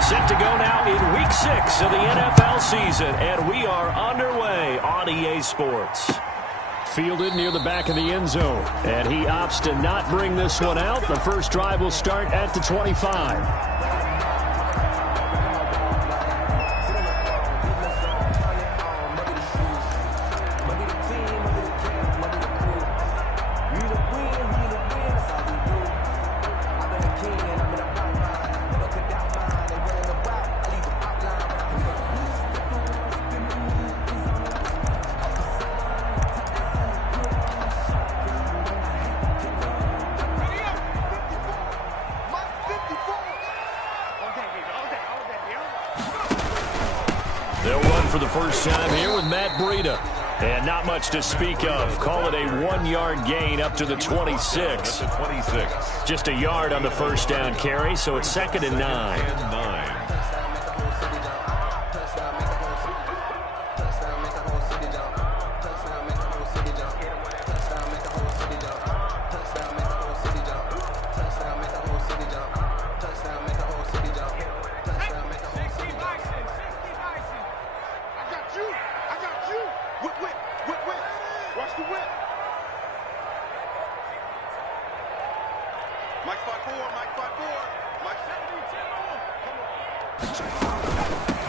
Set to go now in Week 6 of the NFL season, and we are underway on EA Sports. Fielded near the back of the end zone, and he opts to not bring this one out. The first drive will start at the 25. They'll run for the first time here with Matt Breida. And not much to speak of. Call it a 1-yard gain up to the 26. Just a yard on the first down carry, so it's 2nd and 9.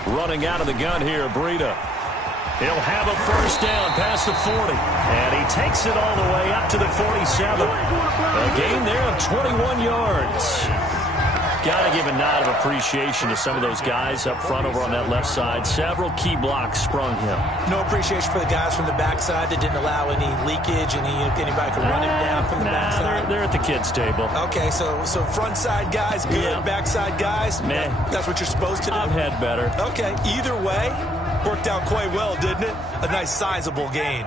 Running out of the gun here, Breida. He'll have a first down past the 40. And he takes it all the way up to the 47. A gain there of 21 yards. Got to give a nod of appreciation to some of those guys up front over on that left side. Several key blocks sprung him. No appreciation for the guys from the backside that didn't allow any leakage, anybody could run it down from the backside. They're at the kids' table. Okay, so front side guys, good. Yeah. Backside guys, man, that's what you're supposed to do. I've had better. Okay, either way, worked out quite well, didn't it? A nice sizable gain.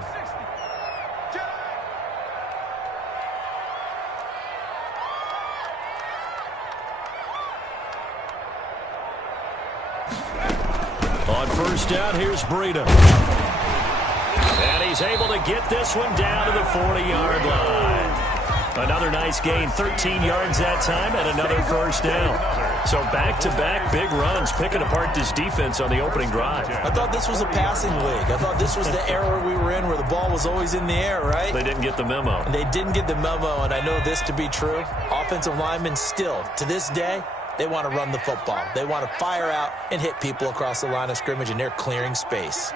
On first down, here's Breida. And he's able to get this one down to the 40-yard line. Another nice gain, 13 yards that time, and another first down. So back-to-back big runs, picking apart this defense on the opening drive. I thought this was a passing league. I thought this was the era we were in where the ball was always in the air, right? They didn't get the memo. They didn't get the memo, and I know this to be true. Offensive linemen still, to this day, they want to run the football. They want to fire out and hit people across the line of scrimmage, and they're clearing space.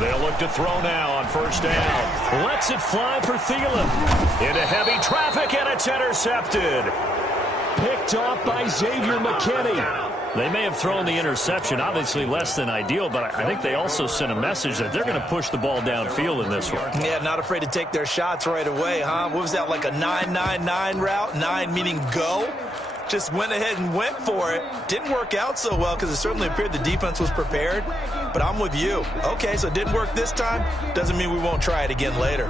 They'll look to throw now on first down. Lets it fly for Thielen. Into heavy traffic, and it's intercepted. Picked off by Xavier McKinney. They may have thrown the interception, obviously less than ideal, but I think they also sent a message that they're going to push the ball downfield in this one. Yeah, not afraid to take their shots right away, huh? What was that, like a 9-9-9 route? 9 meaning go? Just went ahead and went for it. Didn't work out so well because it certainly appeared the defense was prepared, but I'm with you. Okay, so it didn't work this time. Doesn't mean we won't try it again later.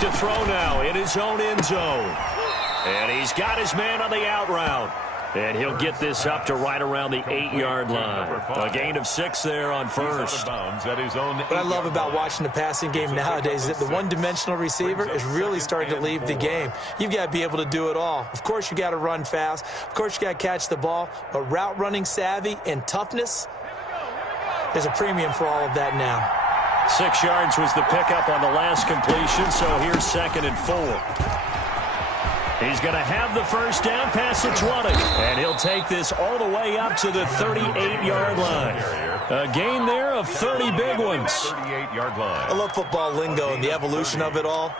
To throw now in his own end zone. And he's got his man on the out route. And he'll get this up to right around the 8-yard line. A gain of 6 there on first. What I love about watching the passing game nowadays is that the one-dimensional receiver is really starting to leave the game. You've got to be able to do it all. Of course, you got to run fast. Of course, you got to catch the ball. But route running savvy and toughness, there's a premium for all of that now. 6 yards was the pickup on the last completion, so here's 2nd and 4. He's going to have the first down past the 20, and he'll take this all the way up to the 38-yard line. A gain there of 30 big ones. 38-yard line. I love football lingo and the evolution of it all.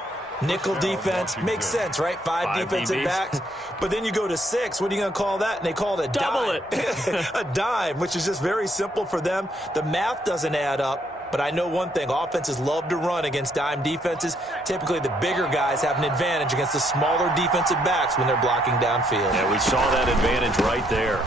Nickel defense makes sense, right? Five defensive backs. But then you go to 6. What are you going to call that? And they call it a double dime. A dime, which is just very simple for them. The math doesn't add up. But I know one thing, offenses love to run against dime defenses. Typically, the bigger guys have an advantage against the smaller defensive backs when they're blocking downfield. Yeah, we saw that advantage right there.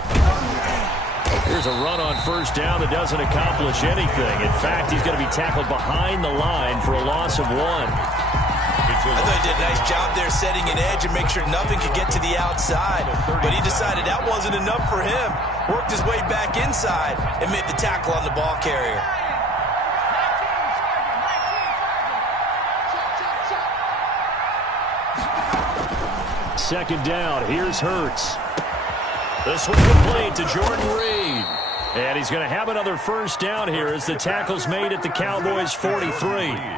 Here's a run on first down that doesn't accomplish anything. In fact, he's going to be tackled behind the line for a loss of 1. I thought he did a nice job there setting an edge and make sure nothing could get to the outside. But he decided that wasn't enough for him. Worked his way back inside and made the tackle on the ball carrier. Second down. Here's Hurts. This one complete to Jordan Reed. And he's going to have another first down here as the tackle's made at the Cowboys' 43.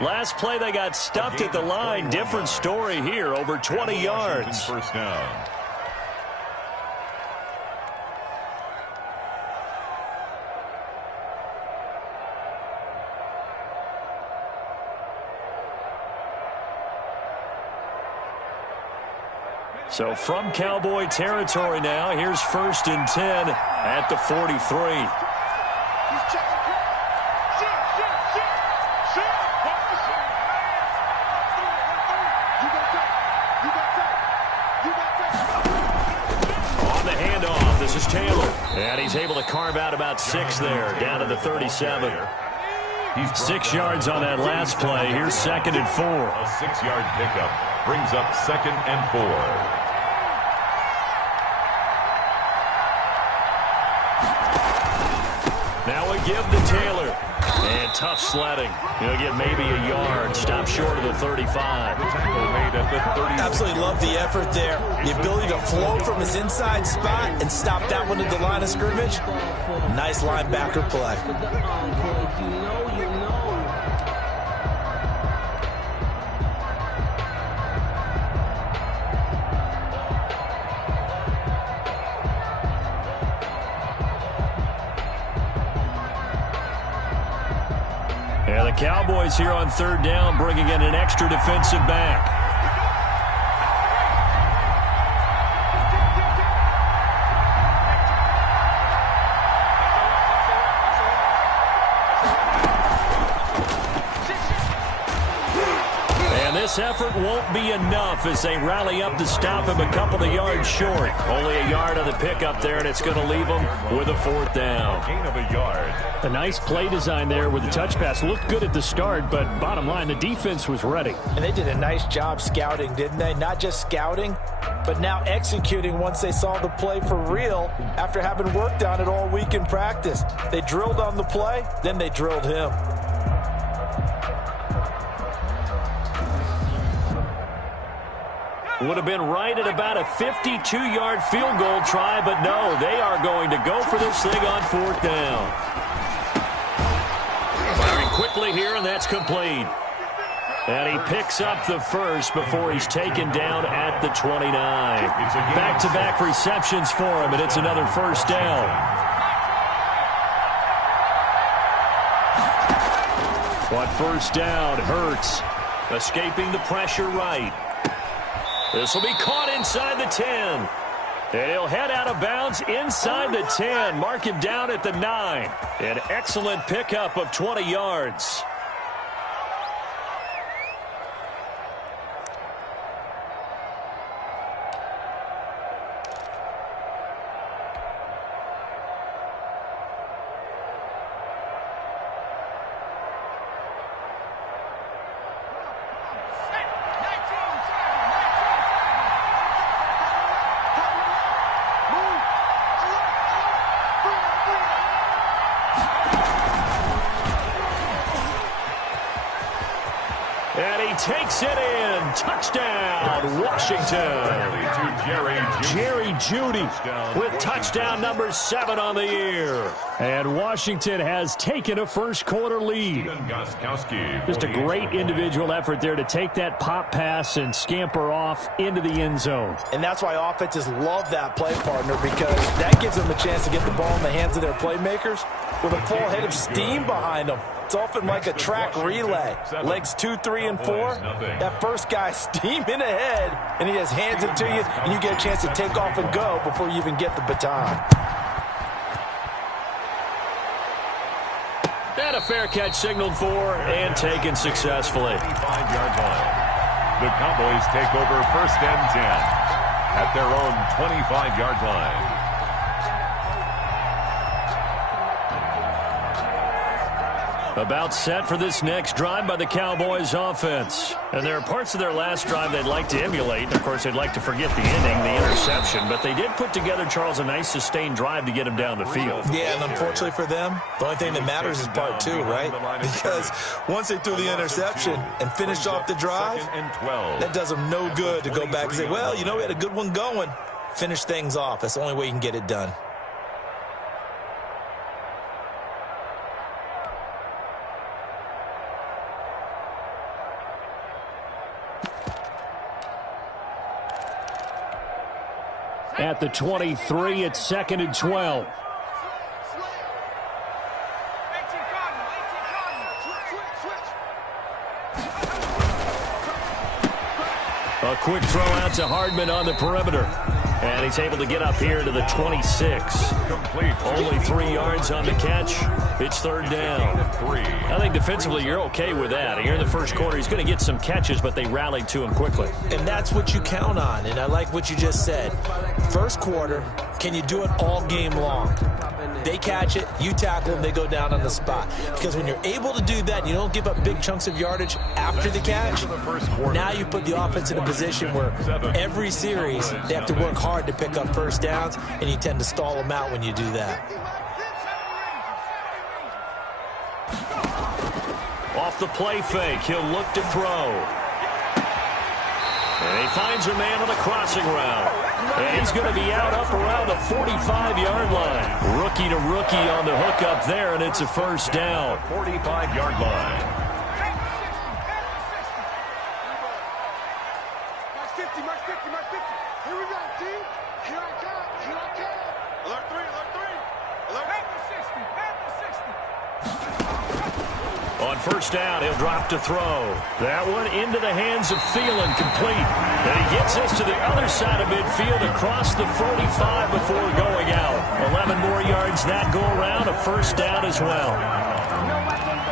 Last play they got stuffed at the line. Different story here, over 20 yards. First down. So from Cowboy territory now, here's 1st and 10 at the 43. On the handoff, this is Taylor. And he's able to carve out about 6 there, down to the 37. 6 yards on that last play. Here's 2nd and 4. A 6-yard pickup brings up 2nd and 4. Now we give to Taylor. And tough sledding. He'll get maybe a yard. Stop short of the 35. Absolutely love the effort there. The ability to flow from his inside spot and stop that one at the line of scrimmage. Nice linebacker play. Yeah, the Cowboys here on 3rd down, bringing in an extra defensive back. And this effort won't be enough as they rally up to stop him a couple of yards short. Only a yard on the pickup there, and it's going to leave him with a 4th down. Gain of a yard. A nice play design there with the touch pass. Looked good at the start, but bottom line, the defense was ready. And they did a nice job scouting, didn't they? Not just scouting, but now executing once they saw the play for real after having worked on it all week in practice. They drilled on the play, then they drilled him. Would have been right at about a 52-yard field goal try, but no, they are going to go for this thing on 4th down. Firing quickly here, and that's complete. And he picks up the first before he's taken down at the 29. Back-to-back receptions for him, and it's another first down. On first down, Hurts escaping the pressure right. This will be caught inside the 10. And he'll head out of bounds inside the 10. Mark him down at the 9. An excellent pickup of 20 yards. And he takes it in. Touchdown, Washington. Jerry Jeudy with touchdown number 7 on the year. And Washington has taken a first-quarter lead. Just a great individual effort there to take that pop pass and scamper off into the end zone. And that's why offenses love that play partner, because that gives them a chance to get the ball in the hands of their playmakers with a full head of steam behind them. It's often like a track relay. Legs 2, 3, and 4. That first guy steaming ahead, and he just hands it to you, and you get a chance to take off and go before you even get the baton. And a fair catch signaled for and taken successfully. 25-yard line. The Cowboys take over 1st and 10 at their own 25-yard line. About set for this next drive by the Cowboys offense. And there are parts of their last drive they'd like to emulate. Of course, they'd like to forget the inning, the interception. But they did put together, Charles, a nice sustained drive to get him down the field. Yeah, and unfortunately for them, the only thing that matters is part 2, right? Because once they threw the interception and finished off the drive, that does them no good to go back and say, well, you know, we had a good one going. Finish things off. That's the only way you can get it done. At the 23, it's 2nd and 12. A quick throw out to Hardman on the perimeter. And he's able to get up here to the 26. Complete. Only 3 yards on the catch. It's 3rd down. I think defensively you're okay with that. Here in the first quarter, he's going to get some catches, but they rallied to him quickly. And that's what you count on, and I like what you just said. First quarter, can you do it all game long? They catch it, you tackle them, they go down on the spot. Because when you're able to do that, you don't give up big chunks of yardage after the catch. Now you put the offense in a position where every series they have to work hard to pick up first downs, and you tend to stall them out when you do that. Off the play fake, he'll look to throw. And he finds a man on the crossing route. And he's going to be out up around the 45-yard line. Rookie to rookie on the hook up there, and it's a 1st down. 45-yard line. Mark 50, Mark 50, Mark 50. Here we go, team. Here I come, here I come. Alert 3, alert 3. Alert. Back to 60, back to 60. On 1st down, he'll drop to throw. That one into the hands of Thielen, complete. And he gets this to the other side of midfield across the 45 before going out. 11 more yards that go around, a 1st down as well.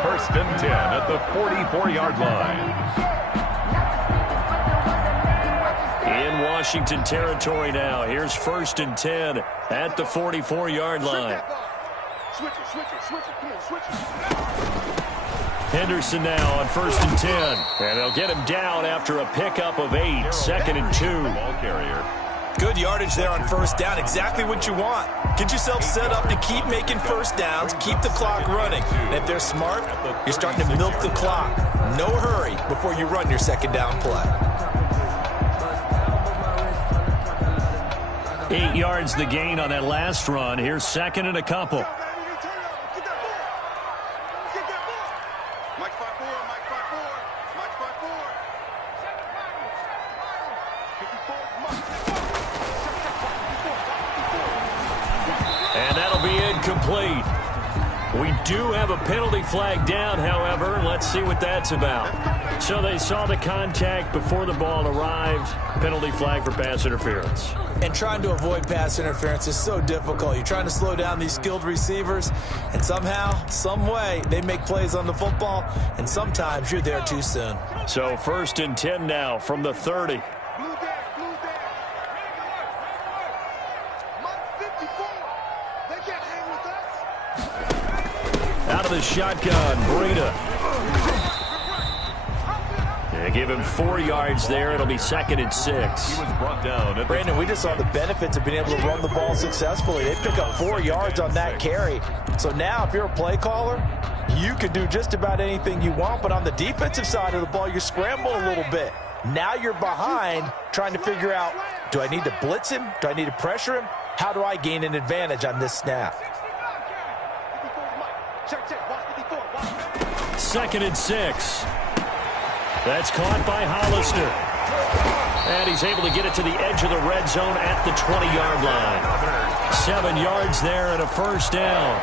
1st and 10 at the 44-yard line. In Washington territory now. Here's 1st and 10 at the 44-yard line. Switch it, switch it, switch it. Come on, switch it. Henderson now on 1st and 10. And they'll get him down after a pickup of 8. 2nd and 2. Ball carrier. Good yardage there on 1st down. Exactly what you want. Get yourself set up to keep making 1st downs, keep the clock running. And if they're smart, you're starting to milk the clock. No hurry before you run your 2nd down play. 8 yards the gain on that last run. Here's 2nd and a couple. And that'll be incomplete. We do have a penalty flag down, however. Let's see what that's about. So they saw the contact before the ball arrived. Penalty flag for pass interference. And trying to avoid pass interference is so difficult. You're trying to slow down these skilled receivers, and somehow, some way, they make plays on the football, and sometimes you're there too soon. So 1st and 10 now from the 30. Out of the shotgun, Breida. They give him 4 yards there. It'll be 2nd and 6. He was brought down. Brandon, we just saw the benefits of being able to run the ball successfully. They pick up 4 yards on that carry. So now, if you're a play caller, you can do just about anything you want. But on the defensive side of the ball, you scramble a little bit. Now you're behind trying to figure out, do I need to blitz him? Do I need to pressure him? How do I gain an advantage on this snap? 2nd and 6. That's caught by Hollister. And he's able to get it to the edge of the red zone at the 20-yard line. 7 yards there and a 1st down.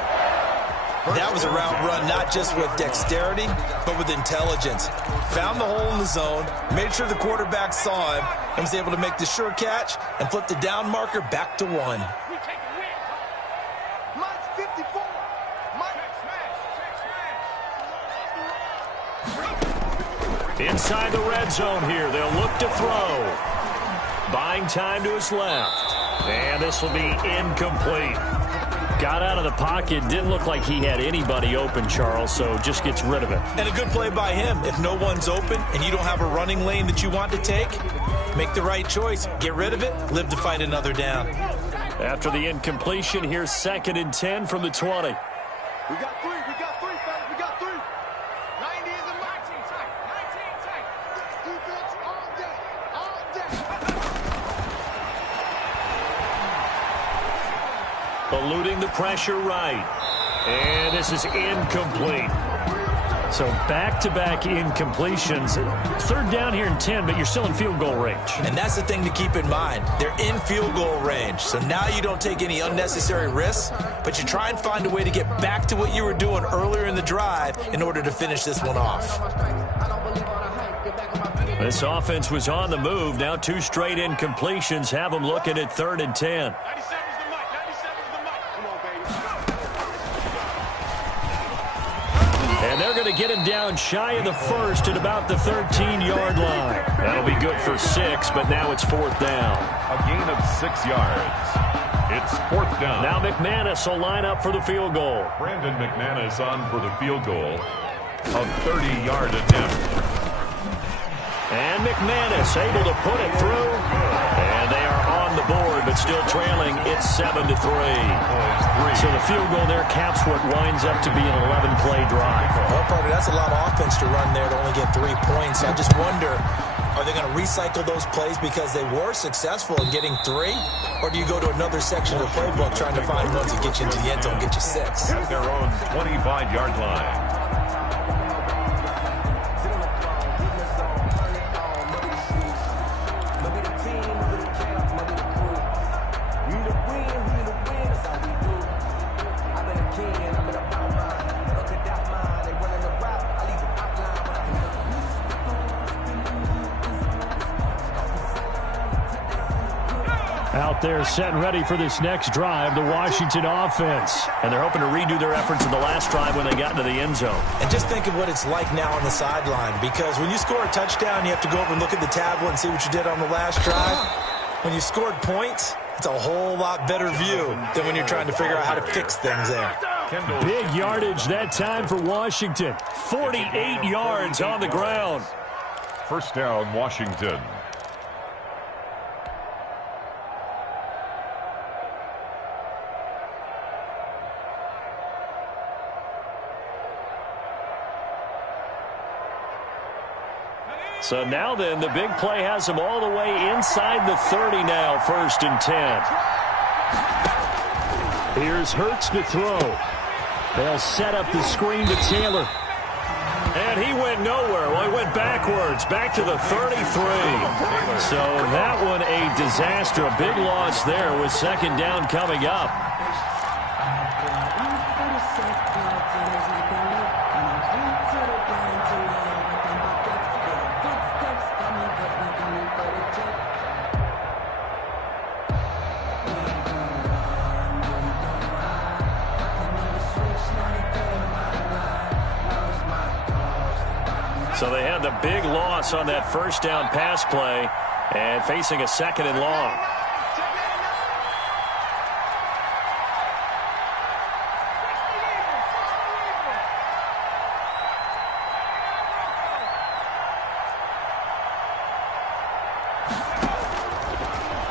That was a route run not just with dexterity, but with intelligence. Found the hole in the zone, made sure the quarterback saw him, and was able to make the sure catch and flip the down marker back to 1. Inside the red zone here. They'll look to throw. Buying time to his left. And this will be incomplete. Got out of the pocket. Didn't look like he had anybody open, Charles, so just gets rid of it. And a good play by him. If no one's open and you don't have a running lane that you want to take, make the right choice. Get rid of it. Live to fight another down. After the incompletion, here's 2nd and 10 from the 20. We got three, fellas. We got 3. 90 is a 19 tight. 19 tight. Defense all day. All day. Eluding the pressure right. And this is incomplete. So back-to-back incompletions. 3rd down here and 10, but you're still in field goal range. And that's the thing to keep in mind. They're in field goal range. So now you don't take any unnecessary risks, but you try and find a way to get back to what you were doing earlier in the drive in order to finish this one off. This offense was on the move. Now 2 straight incompletions have them looking at 3rd and 10. 97's the mic. 97's the mic. Come on, baby. And they're going to get him down shy of the first at about the 13-yard line. That'll be good for 6, but now it's 4th down. A gain of 6 yards. It's 4th down. Now McManus will line up for the field goal. Brandon McManus on for the field goal. A 30-yard attempt. And McManus able to put it through. And they are on the board, but still trailing. It's 7-3. So the field goal there caps what winds up to be an 11-play drive. Well, partner, that's a lot of offense to run there to only get 3 points. I just wonder, are they going to recycle those plays because they were successful in getting 3? Or do you go to another section of the playbook trying to find ones that get you into the end zone, get you 6? At their own 25-yard line. Out there set and ready for this next drive, the Washington offense. And they're hoping to redo their efforts in the last drive when they got into the end zone. And just think of what it's like now on the sideline, because when you score a touchdown, you have to go over and look at the tablet and see what you did on the last drive. When you scored points, it's a whole lot better view than when you're trying to figure out how to fix things there. Big yardage that time for Washington. 48 yards on the ground. 1st down, Washington. So now then, the big play has them all the way inside the 30 now, 1st and 10. Here's Hurts to throw. They'll set up the screen to Taylor. And he went nowhere. Well, he went backwards, back to the 33. So that one a disaster. A big loss there with 2nd down coming up. So they had the big loss on that 1st down pass play and facing a 2nd and long.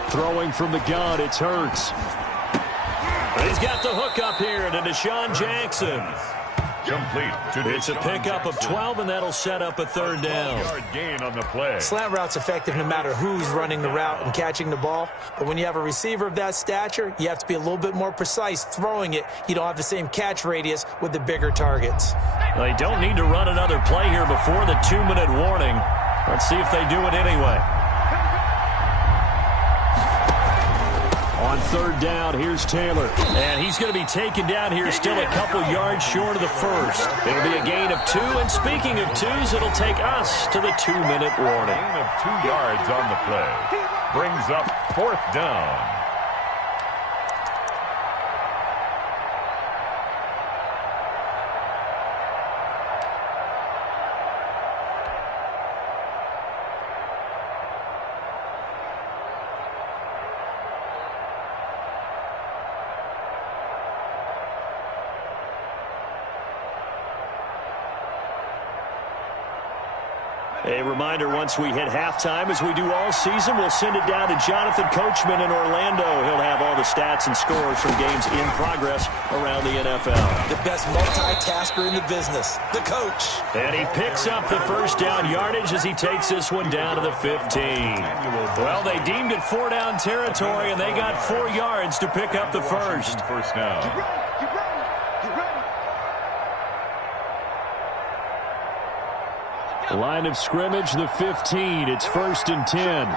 Throwing from the gun, it's Hurts. He's got the hook up here to Deshaun Jackson. Complete to It's a pickup of 12, and that'll set up a 3rd down. 12-yard gain on the play. Slant route's effective no matter who's running the route and catching the ball. But when you have a receiver of that stature, you have to be a little bit more precise throwing it. You don't have the same catch radius with the bigger targets. They don't need to run another play here before the 2-minute warning. Let's see if they do it anyway. On 3rd down, here's Taylor. And he's going to be taken down here still a couple yards short of the 1st. It'll be a gain of 2. And speaking of 2s, it'll take us to the 2-minute warning. Gain of 2 yards on the play. Brings up 4th down. A reminder, once we hit halftime, as we do all season, we'll send it down to Jonathan Coachman in Orlando. He'll have all the stats and scores from games in progress around the NFL. The best multitasker in the business, the coach. And he picks up the first down yardage as he takes this one down to the 15. Well, they deemed it 4-down territory, and they got 4 yards to pick up the first. First down. Line of scrimmage, the 15. It's 1st and 10.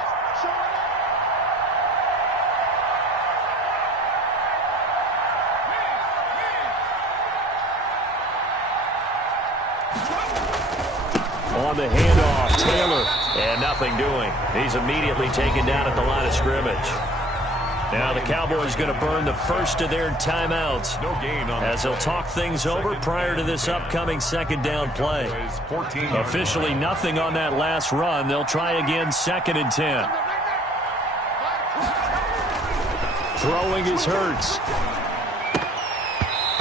On the handoff, Taylor. And nothing doing. He's immediately taken down at the line of scrimmage. Now the Cowboys going to burn the first of their timeouts No gain on as they'll talk things over prior to this upcoming second down play. Officially nothing on that last run. They'll try again 2nd and 10. Throwing is Hurts.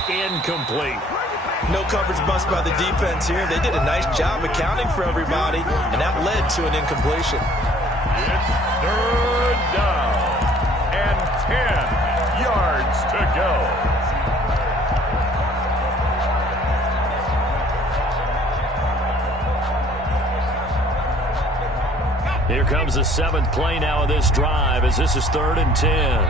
Incomplete. No coverage bust by the defense here. They did a nice job accounting for everybody, and that led to an incompletion. It's 3rd down. 10 yards to go. Here comes the 7th play now of this drive as this is 3rd and 10.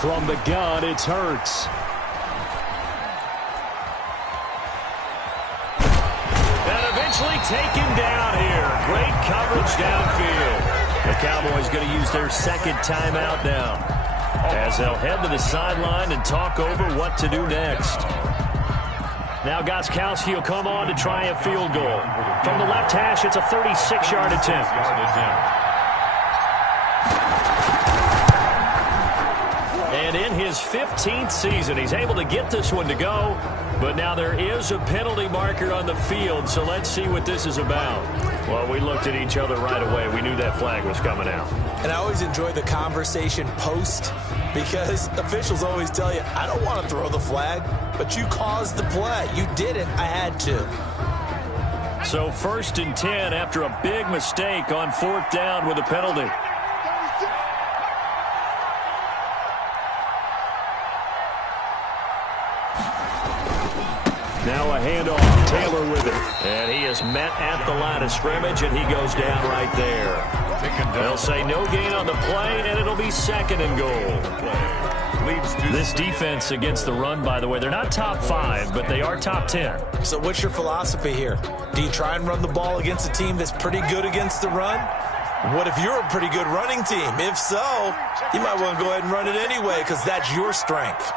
From the gun, it's Hurts. Taken down here. Great coverage downfield. The Cowboys going to use their 2nd timeout now as they'll head to the sideline and talk over what to do next. Now Gostkowski will come on to try a field goal. From the left hash, it's a 36-yard attempt. And in his 15th season, he's able to get this one to go. But now there is a penalty marker on the field, so let's see what this is about. Well, we looked at each other right away. We knew that flag was coming out. And I always enjoy the conversation post because officials always tell you, I don't want to throw the flag, but you caused the play. You did it. I had to. So 1st and 10 after a big mistake on 4th down with a penalty. Now a handoff, Taylor with it. And he is met at the line of scrimmage, and he goes down right there. They'll say no gain on the play, and it'll be 2nd and goal. This defense against the run, by the way, they're not top 5, but they are top 10. So what's your philosophy here? Do you try and run the ball against a team that's pretty good against the run? What if you're a pretty good running team? If so, you might want to go ahead and run it anyway because that's your strength.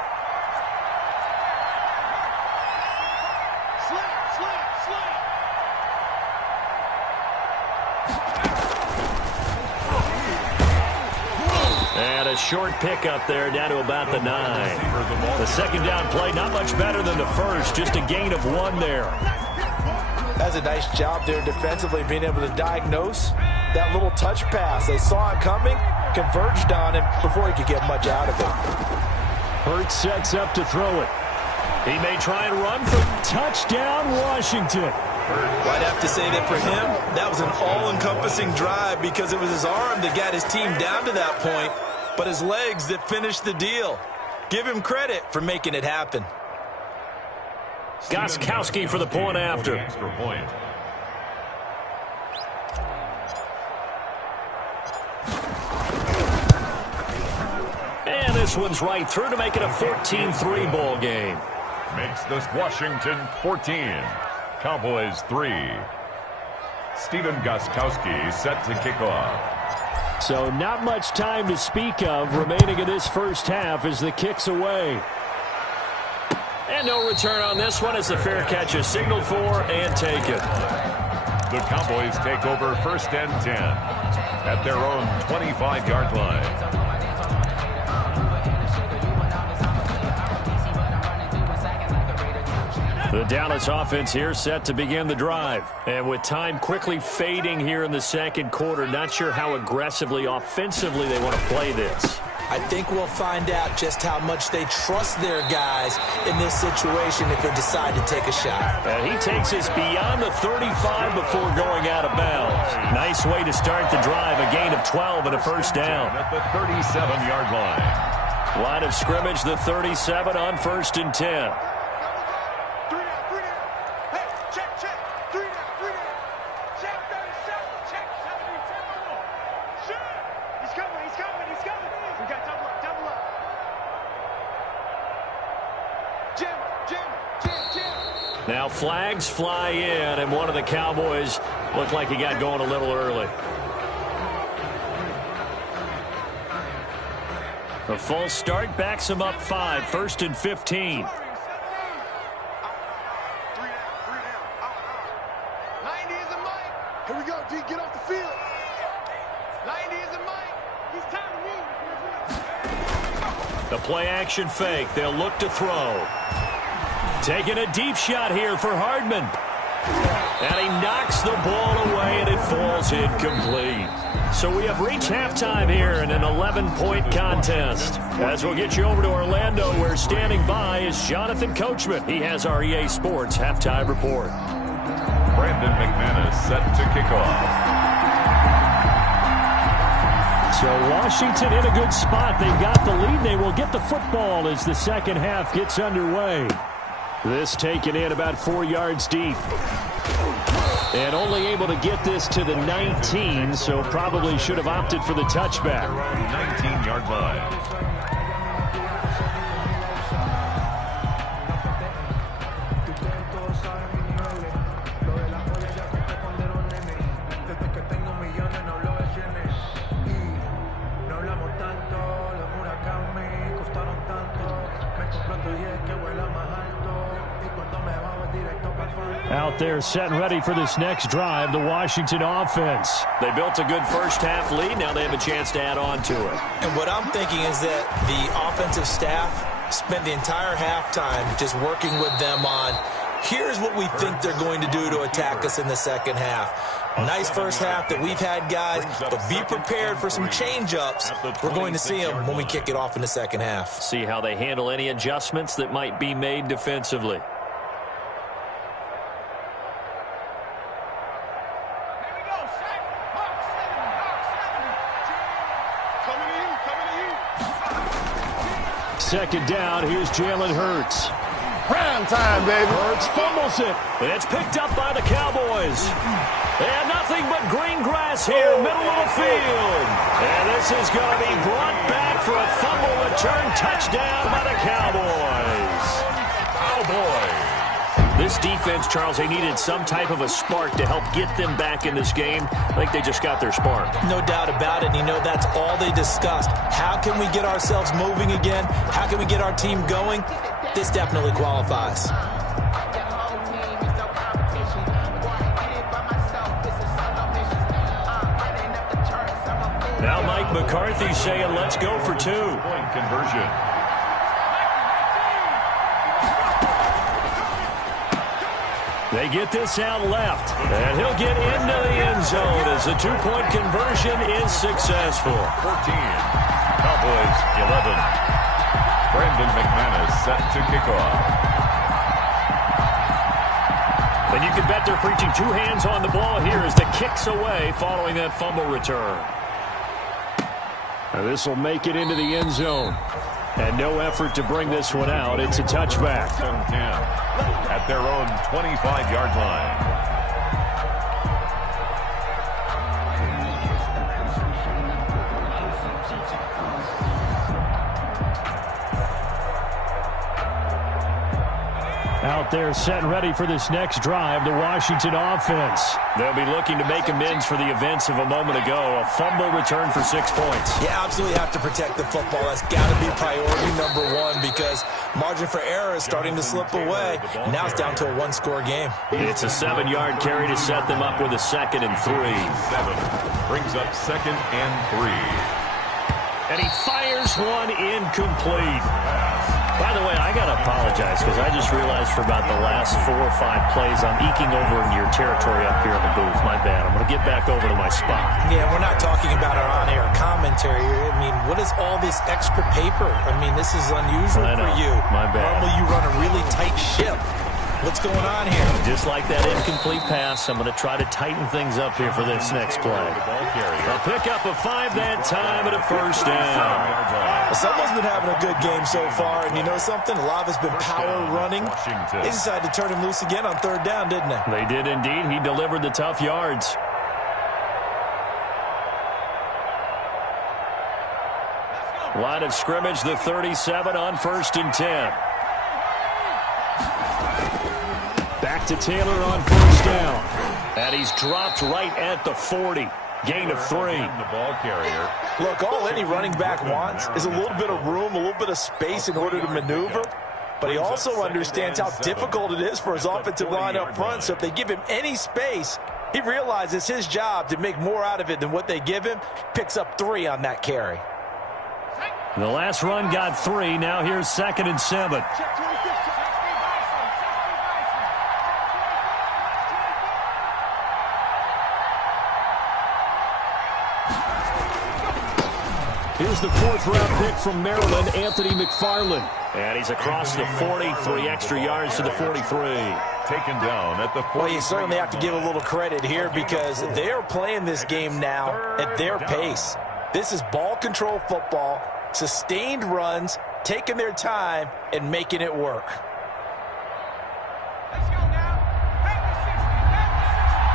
Short pickup there down to about the 9. The 2nd down play, not much better than the first, just a gain of 1 there. That's a nice job there defensively, being able to diagnose that little touch pass. They saw it coming, converged on him before he could get much out of it. Hurts sets up to throw it. He may try and run for touchdown, Washington. Well, I'd have to say that for him, that was an all-encompassing drive because it was his arm that got his team down to that point, but his legs that finished the deal. Give him credit for making it happen. Gostkowski for the point after. And this one's right through to make it a 14-3 ball game. Makes this Washington 14. Cowboys 3. Stephen Gostkowski set to kick off. So not much time to speak of remaining in this first half as the kick's away. And no return on this one as the fair catch is signaled for and taken. The Cowboys take over 1st and 10 at their own 25-yard line. The Dallas offense here set to begin the drive. And with time quickly fading here in the 2nd quarter, not sure how aggressively, offensively they want to play this. I think we'll find out just how much they trust their guys in this situation if they decide to take a shot. And he takes us beyond the 35 before going out of bounds. Nice way to start the drive, a gain of 12 and a first down. At the 37-yard line. Line of scrimmage, the 37 on 1st and 10. Now flags fly in, and one of the Cowboys looked like he got going a little early. A false start backs him up 5, 1st and 15. 90 is a mic. Here we go, D. Get off the field. 90 is a mic. He's time to move. The play action fake. They'll look to throw. Taking a deep shot here for Hardman. And he knocks the ball away, and it falls incomplete. So we have reached halftime here in an 11-point contest. As we'll get you over to Orlando, where standing by is Jonathan Coachman. He has our EA Sports halftime report. Brandon McManus set to kick off. So Washington in a good spot. They've got the lead. They will get the football as the second half gets underway. This taken in about 4 yards deep. And only able to get this to the 19, so probably should have opted for the touchback. 19-yard line. Out there set and ready for this next drive, the Washington offense. They built a good first half lead. Now they have a chance to add on to it. And what I'm thinking is that the offensive staff spent the entire halftime just working with them on, here's what we think they're going to do to attack us in the second half. Nice first half that we've had, guys, but be prepared for some change-ups. We're going to see them when we kick it off in the second half. See how they handle any adjustments that might be made defensively. Second down, here's Jalen Hurts. Prime time, baby. Hurts fumbles it. And it's picked up by the Cowboys. And nothing but green grass here, middle of the field. And this is going to be brought back for a fumble return touchdown by the Cowboys. Cowboys. This defense, Charles, they needed some type of a spark to help get them back in this game. I think they just got their spark. No doubt about it. And you know, that's all they discussed. How can we get ourselves moving again? How can we get our team going? This definitely qualifies. Now Mike McCarthy saying, let's go for 2. Point conversion. They get this out left, and he'll get into the end zone as the 2-point conversion is successful. 14. Cowboys 11. Brandon McManus set to kick off. And you can bet they're preaching 2 hands on the ball here as the kick's away following that fumble return. Now this will make it into the end zone. And no effort to bring this one out. It's a touchback. 10-10 at their own 25-yard line. Out there set and ready for this next drive, the Washington offense. They'll be looking to make amends for the events of a moment ago. A fumble return for 6 points. Yeah, absolutely have to protect the football. That's got to be priority number 1 because margin for error is starting to slip away. And now it's down to a 1-score game. It's a 7-yard carry to set them up with a 2nd and 3. 7 brings up 2nd and 3. And he fires one incomplete. By the way, I got to apologize because I just realized for about the last 4 or 5 plays, I'm eking over into your territory up here in the booth. My bad. I'm going to get back over to my spot. Yeah, we're not talking about our on-air commentary. I mean, what is all this extra paper? I mean, this is unusual for you. My bad. Normally you run a really tight ship. What's going on here? Just like that incomplete pass, I'm going to try to tighten things up here for this next play. A pickup of 5 that time and a first down. Well, someone's been having a good game so far, and you know something? A lot of it's been power running. They decided to turn him loose again on 3rd down, didn't they? They did indeed. He delivered the tough yards. Line of scrimmage, the 37 on 1st and 10. Back to Taylor on 1st down. And he's dropped right at the 40. Gain of 3. The ball carrier. Look, all any running back wants is a little bit of room, a little bit of space in order to maneuver. But he also understands how difficult it is for his offensive line up front. So if they give him any space, he realizes his job to make more out of it than what they give him. Picks up 3 on that carry. The last run got 3. Now here's 2nd and 7. Here's the 4th-round pick from Maryland, Anthony McFarland. And he's across the 40, 3 extra yards to the 43. Taken down at the 40. Well, you certainly have to give a little credit here because they're playing this game now at their pace. This is ball control football, sustained runs, taking their time, and making it work. Let's go now. Back to 60. Back to 60.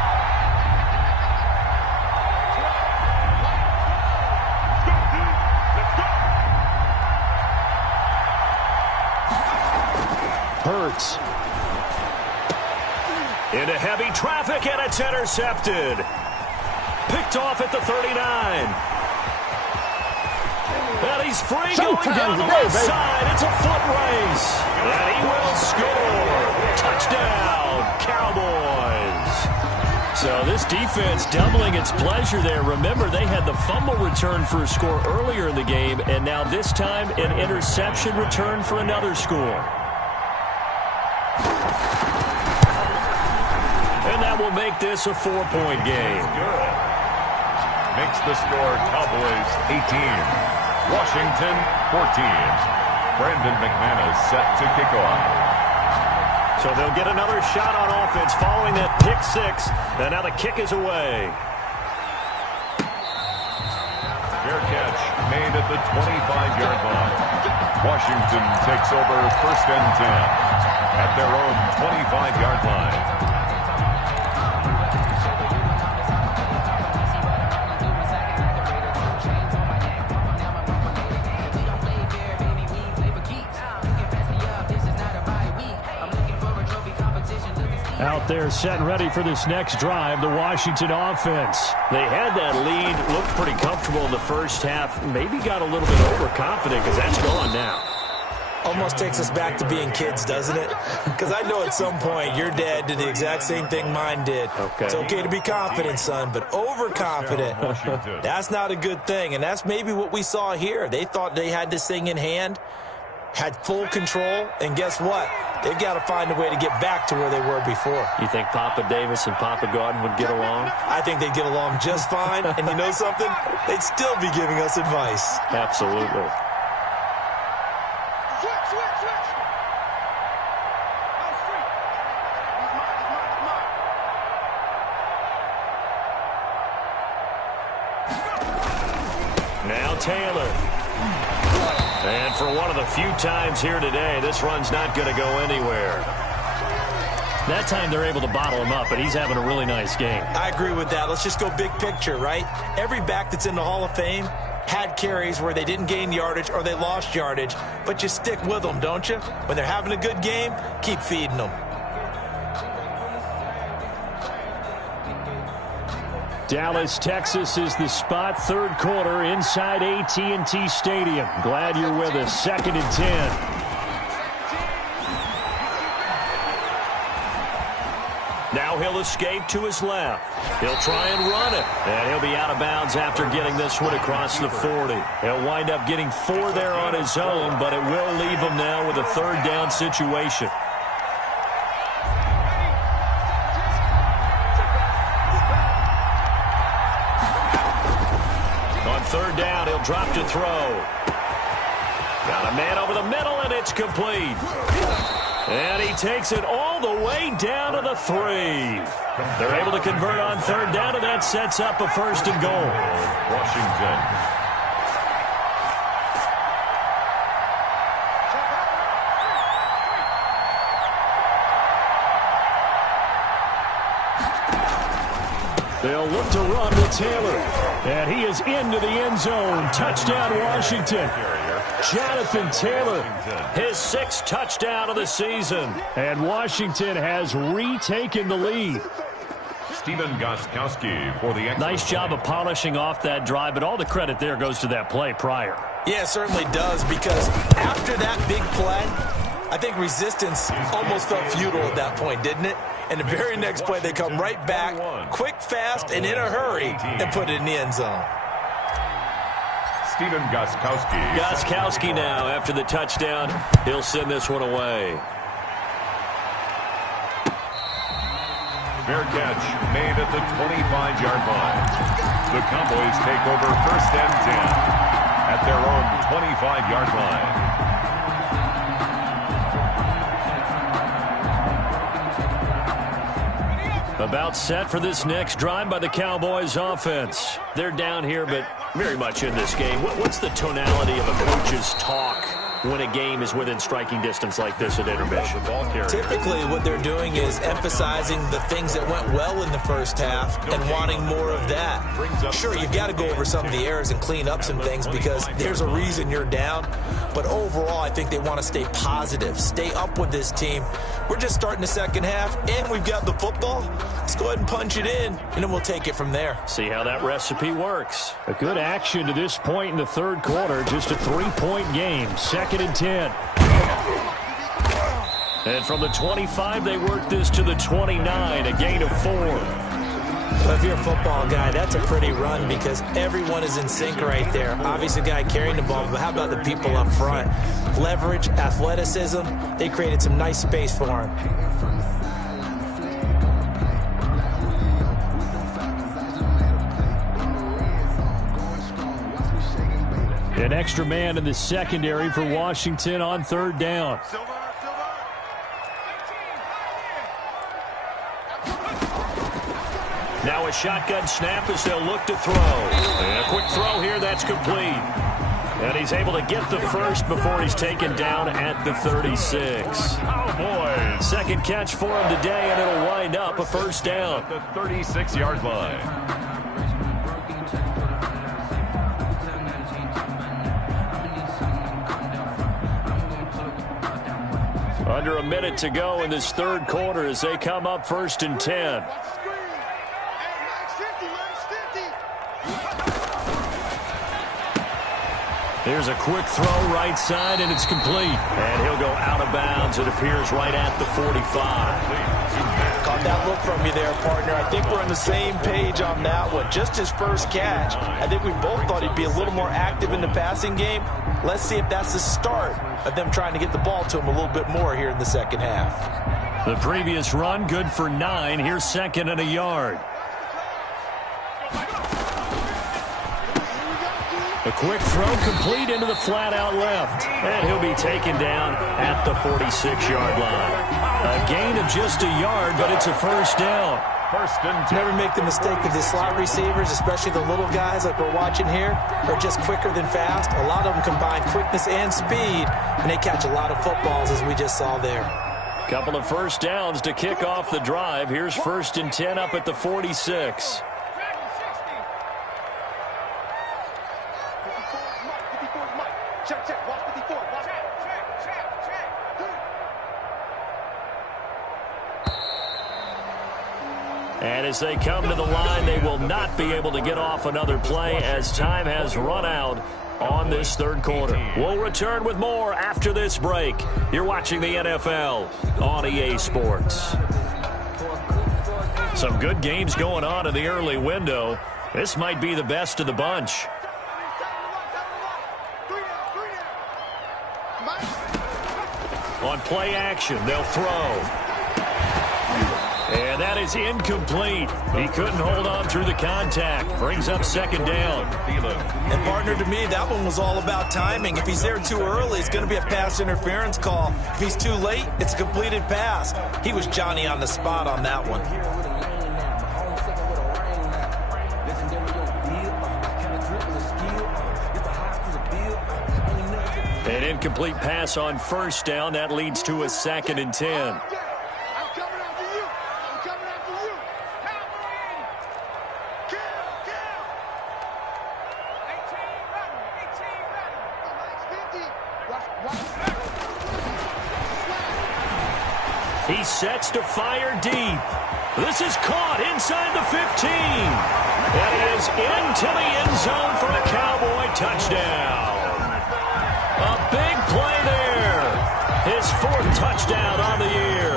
Hurts. Into heavy traffic, and it's intercepted. Picked off at the 39. And he's free going down the left side. It's a foot race. And he will score. Touchdown, Cowboys. So this defense doubling its pleasure there. Remember, they had the fumble return for a score earlier in the game, and now this time an interception return for another score. And that will make this a 4-point game. Good. Makes the score Cowboys 18. Washington 14. Brandon McManus set to kick off. So they'll get another shot on offense following that pick 6. And now the kick is away. Fair catch made at the 25-yard line. Washington takes over 1st and 10 at their own 25-yard line. Out there set and ready for this next drive, the Washington offense. They had that lead, looked pretty comfortable in the first half, maybe got a little bit overconfident because that's gone now. Almost takes us back to being kids, doesn't it? Because I know at some point your dad did the exact same thing mine did. Okay. It's okay to be confident, son, but overconfident, that's not a good thing. And that's maybe what we saw here. They thought they had this thing in hand, had full control, and guess what? They've got to find a way to get back to where they were before. You think Papa Davis and Papa Gordon would get along? I think they'd get along just fine. And you know something? They'd still be giving us advice. Absolutely. Switch, switch, switch. Oh, free. He's mine, he's mine, he's mine. Now Taylor. And for one of the few times here today, this run's not going to go anywhere. That time they're able to bottle him up, but he's having a really nice game. I agree with that. Let's just go big picture, right? Every back that's in the Hall of Fame had carries where they didn't gain yardage or they lost yardage, but you stick with them, don't you? When they're having a good game, keep feeding them. Dallas, Texas is the spot, 3rd quarter inside AT&T Stadium. Glad you're with us. 2nd and 10. Now Now he'll escape to his left. He'll try and run it. And he'll be out of bounds after getting this one across the 40. He'll wind up getting 4 there on his own, but it will leave him now with a third down situation. On third down, he'll drop to throw. Got a man over the middle, and it's complete. And he takes it all the way down to the 3. They're able to convert on third down, and that sets up a first and goal. Washington. They'll look to run with Taylor. And he is into the end zone. Touchdown, Washington. Jonathan Taylor, his 6th touchdown of the season. And Washington has retaken the lead. Steven Gostkowski for the nice job of polishing off that drive, but all the credit there goes to that play prior. Yeah, it certainly does, because after that big play, I think resistance almost felt futile at that point, didn't it? And the very next play, they come right back, quick, fast, and in a hurry, and put it in the end zone. Steven Gostkowski. Gostkowski now, after the touchdown, he'll send this one away. Fair catch made at the 25-yard line. The Cowboys take over first and 10 at their own 25-yard line. About set for this next drive by the Cowboys offense. They're down here, but very much in this game. What's the tonality of a coach's talk when a game is within striking distance like this at intermission? Typically, what they're doing is emphasizing the things that went well in the first half and wanting more of that. Sure, you've got to go over some of the errors and clean up some things because there's a reason you're down. But overall, I think they want to stay positive, stay up with this team. We're just starting the second half, and we've got the football. Let's go ahead and punch it in, and then we'll take it from there. See how that recipe works. A good action to this point in the third quarter. Just a 3-point game. 2nd and 10. And from the 25, they work this to the 29, a gain of 4. Well, if you're a football guy, that's a pretty run because everyone is in sync right there. Obviously, the guy carrying the ball, but how about the people up front? Leverage, athleticism, they created some nice space for him. An extra man in the secondary for Washington on third down. Now a shotgun snap as they'll look to throw. And a quick throw here, that's complete. And he's able to get the first before he's taken down at the 36. Cowboys. 2nd catch for him today, and it'll wind up a first down. At the 36-yard line. Under a minute to go in this third quarter as they come up 1st and 10. Here's a quick throw right side, and it's complete. And he'll go out of bounds. It appears right at the 45. Caught that look from you there, partner. I think we're on the same page on that one. Just his first catch. I think we both thought he'd be a little more active in the passing game. Let's see if that's the start of them trying to get the ball to him a little bit more here in the second half. The previous run, good for 9. Here's 2nd and a yard. A quick throw complete into the flat out left. And he'll be taken down at the 46-yard line. A gain of just a yard, but it's a first down. First and 10. Never make the mistake of the slot receivers, especially the little guys like we're watching here, are just quicker than fast. A lot of them combine quickness and speed, and they catch a lot of footballs, as we just saw there. Couple of first downs to kick off the drive. Here's 1st and 10 up at the 46. And as they come to the line, they will not be able to get off another play as time has run out on this third quarter. We'll return with more after this break. You're watching the NFL on EA Sports. Some good games going on in the early window. This might be the best of the bunch. On play action, they'll throw. And that is incomplete. He couldn't hold on through the contact. Brings up second down. And partner, to me, that one was all about timing. If he's there too early, it's going to be a pass interference call. If he's too late, it's a completed pass. He was Johnny on the spot on that one. An incomplete pass on first down. That leads to a 2nd and 10. He sets to fire deep. This is caught inside the 15. And he is into the end zone for a Cowboy touchdown. A big play there. His 4th touchdown on the year.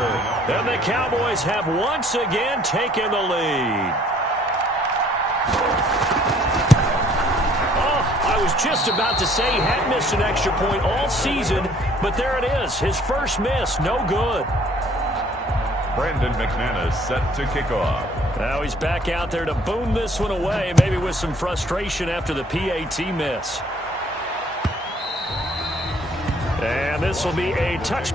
And the Cowboys have once again taken the lead. Oh, I was just about to say he hadn't missed an extra point all season, but there it is. His first miss, no good. Brandon McManus set to kick off. Now he's back out there to boom this one away, maybe with some frustration after the PAT miss. And this will be a touch.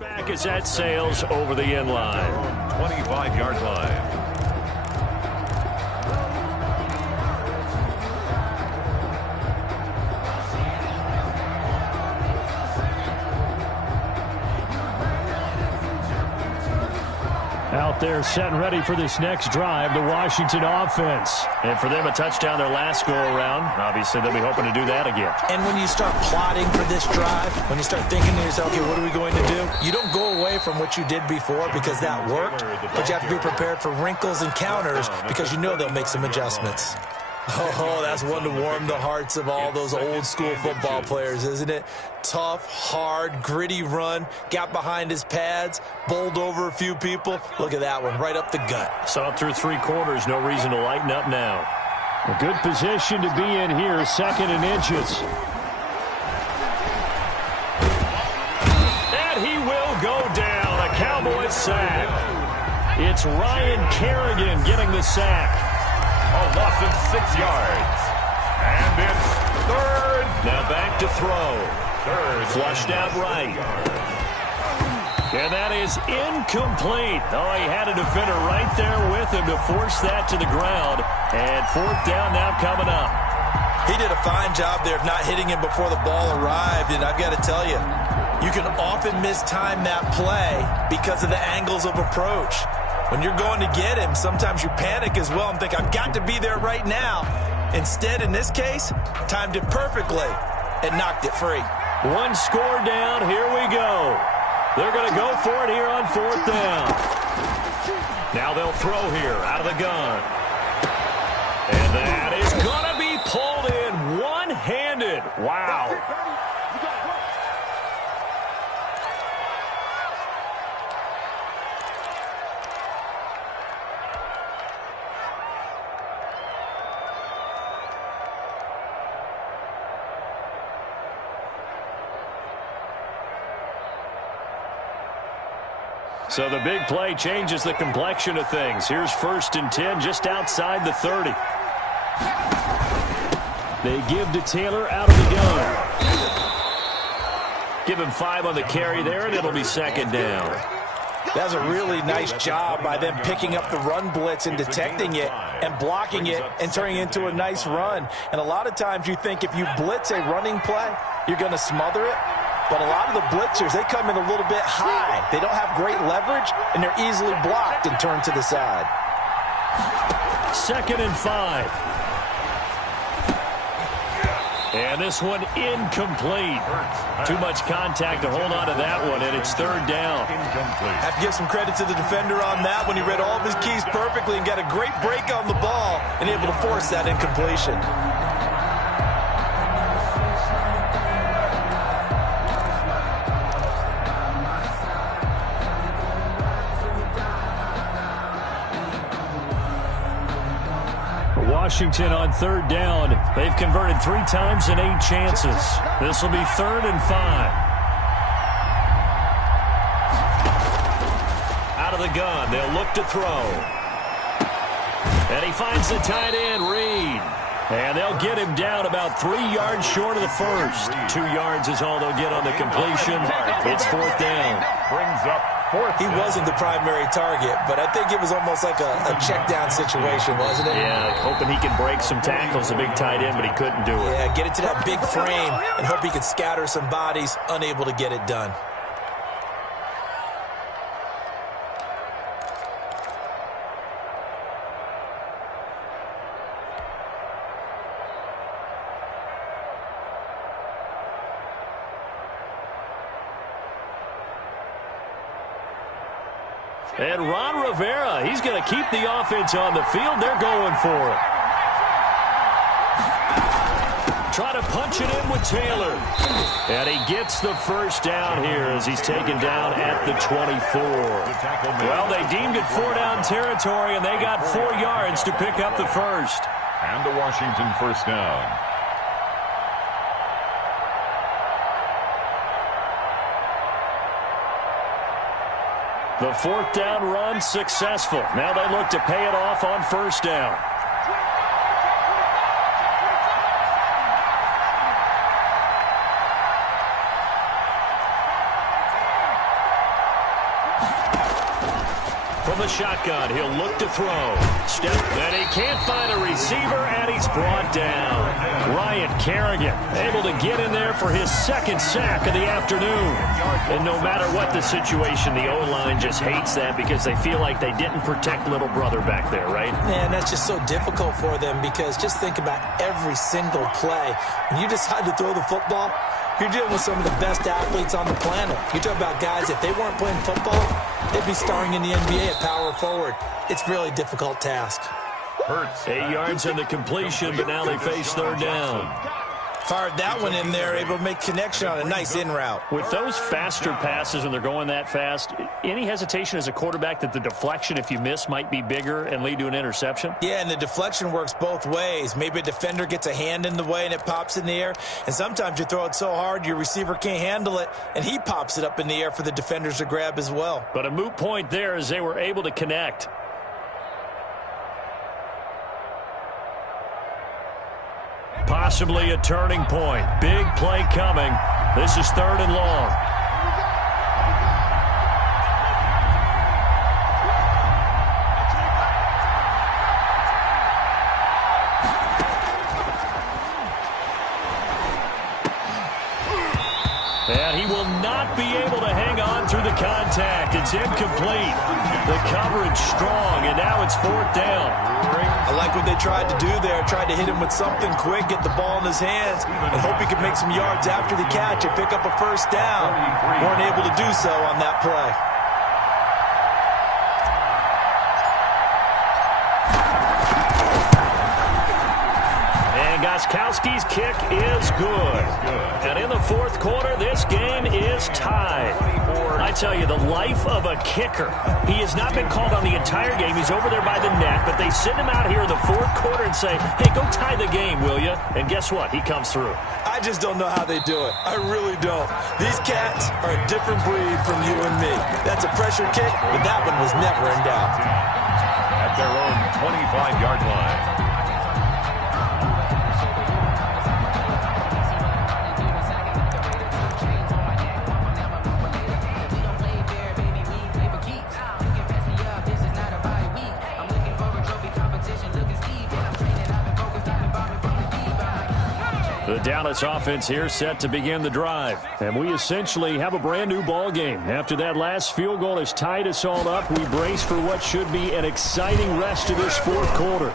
Back as that sails over the end line. 25-yard line. Out there set and ready for this next drive, the Washington offense. And for them, a touchdown their last go-around. Obviously, they'll be hoping to do that again. And when you start plotting for this drive, when you start thinking to yourself, okay, what are we going to do? You don't go away from what you did before because that worked, but you have to be prepared for wrinkles and counters because you know they'll make some adjustments. Oh, that's one to warm the hearts of all those old school football players, isn't it? Tough, hard, gritty run, got behind his pads, bowled over a few people. Look at that one, right up the gut. Saw it through 3 quarters, no reason to lighten up now. A good position to be in here, 2nd and inches. And he will go down, a Cowboy sack. It's Ryan Kerrigan getting the sack. A loss of 6 yards. And it's 3rd. Now back to throw. 3rd. Flushed out right. And that is incomplete. Oh, he had a defender right there with him to force that to the ground. And 4th down now coming up. He did a fine job there of not hitting him before the ball arrived. And I've got to tell you, you can often mistime that play because of the angles of approach. When you're going to get him, sometimes you panic as well and think, I've got to be there right now. Instead, in this case, timed it perfectly and knocked it free. 1 score down. Here we go. They're going to go for it here on 4th down. Now they'll throw here out of the gun. And that is going to be pulled in one-handed. Wow. So the big play changes the complexion of things. Here's 1st and 10 just outside the 30. They give to Taylor out of the gun. Give him 5 on the carry there, and it'll be 2nd down. That's a really nice job by them picking up the run blitz and detecting it and blocking it and turning it into a nice run. And a lot of times you think if you blitz a running play, you're going to smother it. But a lot of the blitzers, they come in a little bit high. They don't have great leverage, and they're easily blocked and turned to the side. 2nd and 5. And this one incomplete. Too much contact to hold on to that one, and it's 3rd down. Have to give some credit to the defender on that one. He read all of his keys perfectly and got a great break on the ball and able to force that incompletion. Washington on 3rd down. They've converted 3 times in 8 chances. This will be 3rd and 5. Out of the gun, they'll look to throw. And he finds the tight end, Reed. And they'll get him down about 3 yards short of the first. 2 yards is all they'll get on the completion. It's 4th down. Brings up 4th He down. wasn't the primary target, but I think it was almost like a check down situation, wasn't it? Yeah, hoping he can break some tackles, a big tight end, but he couldn't do it. Yeah, get it to that big frame and hope he can scatter some bodies, unable to get it done. And Ron Rivera, he's going to keep the offense on the field. They're going for it. Try to punch it in with Taylor. And he gets the first down here as he's taken down at the 24. Well, they deemed it 4-down territory, and they got 4 yards to pick up the first. And the Washington 1st down. The 4th down run successful. Now they look to pay it off on 1st down. From the shotgun, he'll look to throw. Step, and he can't find a receiver, and he's brought down. Ryan Kerrigan able to get in there for his 2nd sack of the afternoon. And no matter what the situation, the O-line just hates that because they feel like they didn't protect little brother back there, right? Man, that's just so difficult for them because just think about every single play. When you decide to throw the football, you're dealing with some of the best athletes on the planet. You talk about guys, if they weren't playing football, they'd be starring in the NBA at power forward. It's a really difficult task. 8 yards on the completion, but now they face 3rd down. Fired that one in there, able to make connection on a nice in route. With those faster passes when they're going that fast, any hesitation as a quarterback that the deflection, if you miss, might be bigger and lead to an interception? Yeah, and the deflection works both ways. Maybe a defender gets a hand in the way and it pops in the air. And sometimes you throw it so hard your receiver can't handle it, and he pops it up in the air for the defenders to grab as well. But a moot point there as they were able to connect. Possibly a turning point. Big play coming. This is 3rd and long. And he will not be able to hang on through the contact. It's incomplete. The coverage strong, and now it's 4th down. I like what they tried to do there. Tried to hit him with something quick, get the ball in his hands, and hope he could make some yards after the catch and pick up a 1st down. Weren't able to do so on that play. Gostkowski's kick is good. And in the 4th quarter, this game is tied. I tell you, the life of a kicker. He has not been called on the entire game. He's over there by the net, but they send him out here in the 4th quarter and say, hey, go tie the game, will you? And guess what? He comes through. I just don't know how they do it. I really don't. These cats are a different breed from you and me. That's a pressure kick, but that one was never in doubt. At their own 25-yard line. The Dallas offense here set to begin the drive. And we essentially have a brand new ball game. After that last field goal has tied us all up, we brace for what should be an exciting rest of this fourth quarter.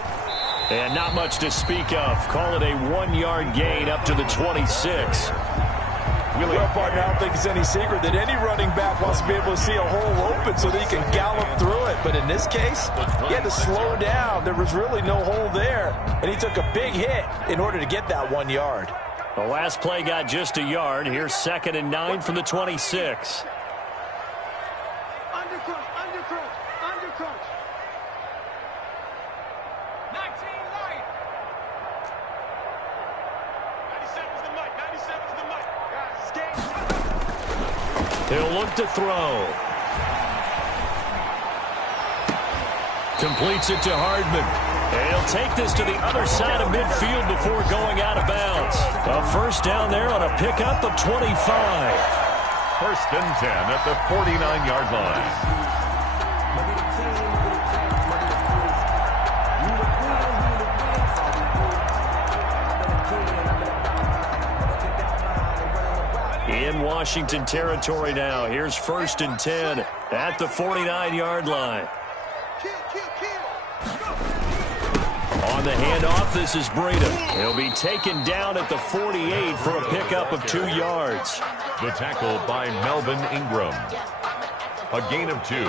And not much to speak of. Call it a 1-yard gain up to the 26. Well, partner, I don't think it's any secret that any running back wants to be able to see a hole open so that he can gallop through it. But in this case, he had to slow down. There was really no hole there. And he took a big hit in order to get that 1 yard. The last play got just a yard. Here's 2nd and 9 from the 26. Undercrunch, undercrunch, undercrunch. 19 light. 97's the mic, 97's the mic. Guys, escape. He'll look to throw. Completes it to Hardman. And he'll take this to the other side of midfield before going out of bounds. A first down there on a pickup of 25. 1st and 10 at the 49-yard line. In Washington territory now. Here's 1st and 10 at the 49-yard line. On the handoff, this is Breida. He'll be taken down at the 48 for a pickup of 2 yards. The tackle by Melvin Ingram. A gain of 2.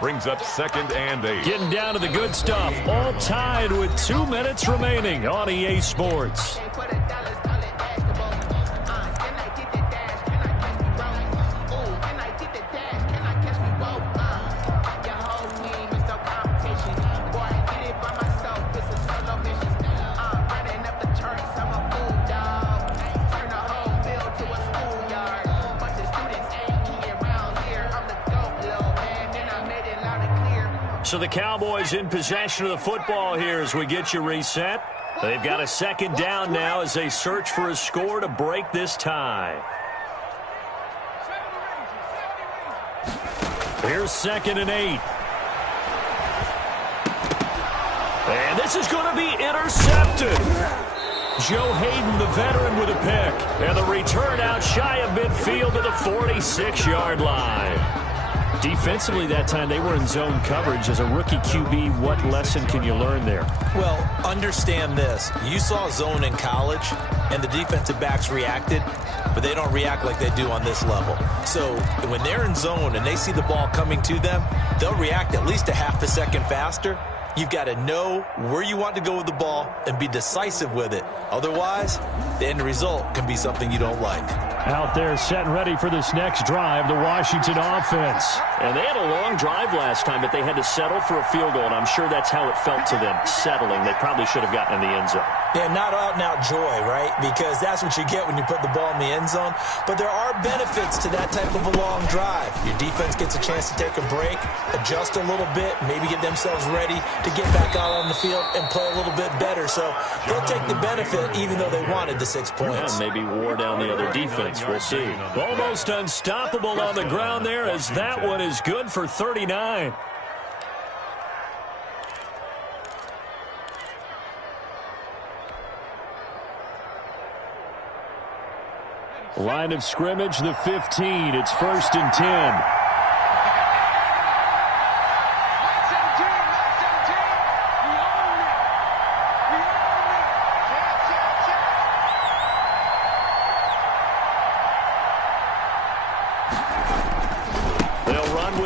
Brings up 2nd and 8. Getting down to the good stuff. All tied with 2 minutes remaining on EA Sports. So the Cowboys in possession of the football here as we get you reset. They've got a 2nd down now as they search for a score to break this tie. Here's 2nd and 8. And this is going to be intercepted. Joe Hayden, the veteran, with a pick. And the return out shy of midfield to the 46-yard line. Defensively that time, they were in zone coverage. As a rookie QB, what lesson can you learn there? Well, understand this. You saw zone in college, and the defensive backs reacted, but they don't react like they do on this level. So when they're in zone and they see the ball coming to them, they'll react at least a half a second faster. You've got to know where you want to go with the ball and be decisive with it. Otherwise, the end result can be something you don't like. Out there set and ready for this next drive, the Washington offense. And they had a long drive last time, but they had to settle for a field goal, and I'm sure that's how it felt to them, settling. They probably should have gotten in the end zone. Yeah, not out-and-out joy, right? Because that's what you get when you put the ball in the end zone. But there are benefits to that type of a long drive. Your defense gets a chance to take a break, adjust a little bit, maybe get themselves ready to get back out on the field and play a little bit better. So they'll take the benefit even though they wanted the 6 points. Yeah, maybe wore down the other defense. We'll see. Almost unstoppable on the ground there as that one is good for 39. Line of scrimmage, the 15. It's 1st and 10.